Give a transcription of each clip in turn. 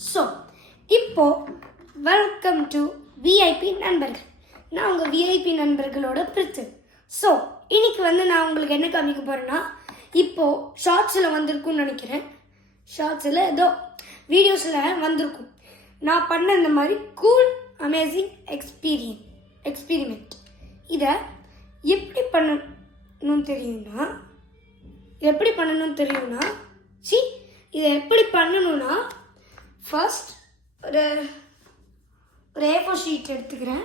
So இப்போ welcome to VIP நண்பர்கள். நான் உங்கள் விஐபி நண்பர்களோட பிரித்து. ஸோ இன்னைக்கு நான் உங்களுக்கு என்ன காமிக்க போகிறேன்னா, இப்போது ஷார்ட்ஸில் வந்திருக்கும்னு நினைக்கிறேன். ஷார்ட்ஸில் ஏதோ வீடியோஸில் வந்திருக்கும். நான் பண்ண இந்த மாதிரி கூல் அமேசிங் எக்ஸ்பீரிமெண்ட் இதை எப்படி பண்ணணும்னு தெரியும்னா இதை எப்படி பண்ணணும்னா ஃபர்ஸ்ட் ஒரு A4 ஷீட் எடுத்துக்கிறேன்.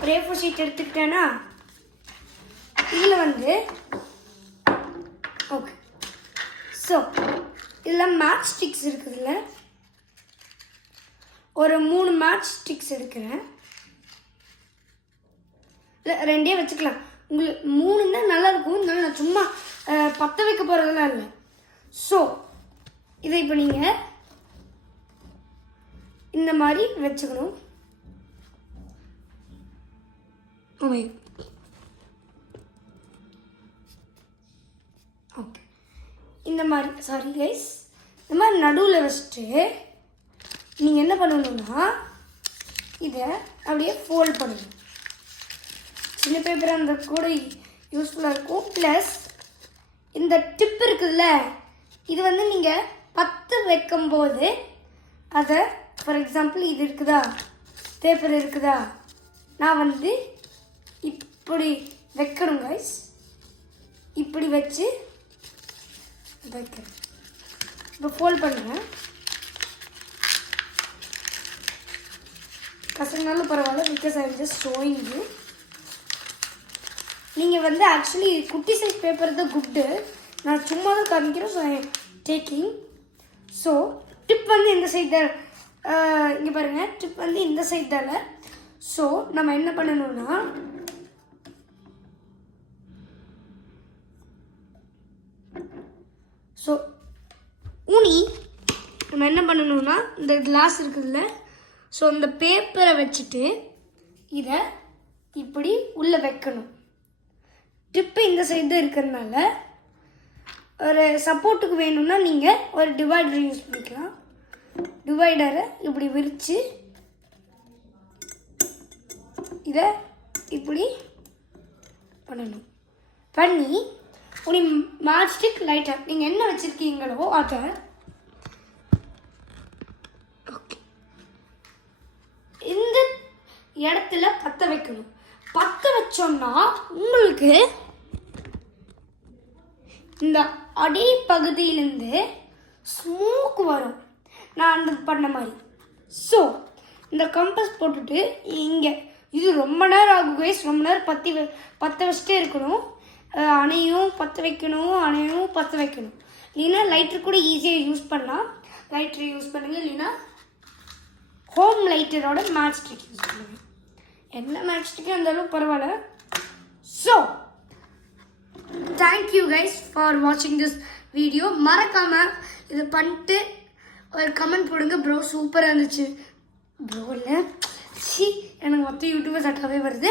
ஒரு A4 ஷீட் எடுத்துக்கிட்டேன்னா இதில் ஓகே. ஸோ இதில் மேட்ச் ஸ்டிக்ஸ் இருக்குதுல்ல, ஒரு 3 மேட்ச் ஸ்டிக்ஸ் எடுக்கிறேன். இல்லை 2 வச்சுக்கலாம், உங்களுக்கு 3 தான் நல்லாயிருக்கும். இருந்தாலும் நான் சும்மா பற்ற வைக்க போகிறதுலாம் இல்லை. ஸோ இதை இப்போ நீங்கள் இந்த மாதிரி வச்சுக்கணும். ஓகே, இந்த மாதிரி இந்த மாதிரி நடுவில் வச்சுட்டு நீங்கள் என்ன பண்ணணும்னா இதை அப்படியே ஃபோல்ட் பண்ணணும். சின்ன பேப்பர் அந்த கூட யூஸ்ஃபுல்லாக இருக்கும். ப்ளஸ் இந்த டிப் இருக்குதுல்ல, இது நீங்கள் பற்ற வைக்கும்போது அதை ஃபார் எக்ஸாம்பிள் இது இருக்குதா, பேப்பர் இருக்குதா, நான் இப்படி வைக்கணும் கைஸ். இப்படி வச்சு வைக்கிறேன். இப்போ ஃபோல்ட் பண்ணுறேன். கசங்கினாலும் பரவாயில்ல, because I am just showing you. நீங்கள் ஆக்சுவலி குட்டி சைஸ் பேப்பர் தான் குட்டு. நான் சும்மா தான் காமிக்கிறேன். So I am taking. So tip இந்த சைட் தான். இங்கே பாருங்கள், டிப் இந்த சைட் தானே. ஸோ நம்ம என்ன பண்ணணும்னா நம்ம என்ன பண்ணணும்னா இந்த கிளாஸ் இருக்குதுல்ல, ஸோ இந்த பேப்பரை வச்சுட்டு இதை இப்படி உள்ளே வைக்கணும். டிப்பு இந்த சைடு தான் இருக்கிறதுனால ஒரு சப்போர்ட்டுக்கு வேணும்னா நீங்கள் ஒரு டிவைடர் யூஸ் பண்ணிக்கலாம். டிவைடரை இப்படி விரித்து இதை இப்படி பண்ணணும். பண்ணி ஒரு மேட்ச்ஸ்டிக் லைட்டர் நீங்கள் என்ன வச்சுருக்கீங்களோ அதை இந்த இடத்துல பற்ற வைக்கணும். பற்ற வச்சோம்னா உங்களுக்கு இந்த அடிப்பகுதியிலேருந்து ஸ்மோக் வரும், நான் அந்த பண்ண மாதிரி. ஸோ இந்த கம்பஸ் போட்டுட்டு இங்கே இது ரொம்ப நேரம் ஆகும் கைஸ். ரொம்ப நேரம் பற்ற வச்சுட்டே இருக்கணும். அணையும் பற்ற வைக்கணும், அணையும் பற்ற வைக்கணும். இல்லைன்னா லைட்டர் கூட ஈஸியாக யூஸ் பண்ணலாம். லைட்டர் யூஸ் பண்ணுங்கள். இல்லைன்னா ஹோம் லைட்டரோட மேட்ச் ஸ்டிக் யூஸ் பண்ணுங்கள். என்ன மேட்ச் ஸ்டிக்கு இருந்தாலும் பரவாயில்ல. ஸோ தேங்க்யூ கைஸ் ஃபார் வாட்சிங் திஸ் வீடியோ. மறக்காமல் இதை பண்ணிட்டு ஒரு கமெண்ட் போடுங்க. ப்ரோ சூப்பராக இருந்துச்சு. ப்ரோ இல்லை எனக்கு மொத்த யூடியூபர் சட்டாகவே வருது.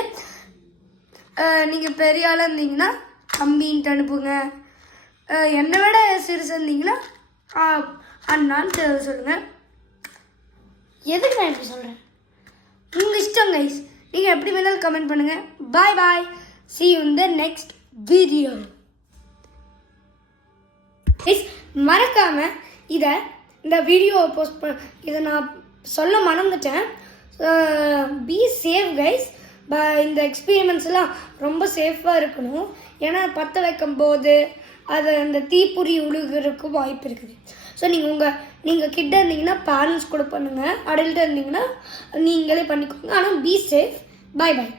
நீங்கள் பெரிய ஆளாக இருந்தீங்கன்னா தம்பின்ட்டு அனுப்புங்க. என்னை விட சிறுசாக இருந்தீங்கன்னா அண்ணான்னு சொல்லுங்கள். எதுக்கு நான் இப்படி சொல்கிறேன், உங்கள் இஷ்டம் கைஸ். நீங்கள் எப்படி வேணாலும் கமெண்ட் பண்ணுங்கள். பாய் பாய். see you in the next video. மறக்காமல் இந்த வீடியோவை இதை நான் சொல்ல மறந்துட்டேன். Be safe guys. இந்த எக்ஸ்பீரிமெண்ட்ஸ் எல்லாம் ரொம்ப சேஃபாக இருக்கணும். ஏன்னா பற்ற வைக்கும் போது அது அந்த தீப்பொறி உழுகிறதுக்கு வாய்ப்பு இருக்குது. ஸோ நீங்கள் கிட்ட இருந்தீங்கன்னா பேரண்ட்ஸ் கூட பண்ணுங்கள். அடல்ட்டாக இருந்தீங்கன்னா நீங்களே பண்ணிக்கோங்க. ஆனால் பி சேஃப். Bye bye.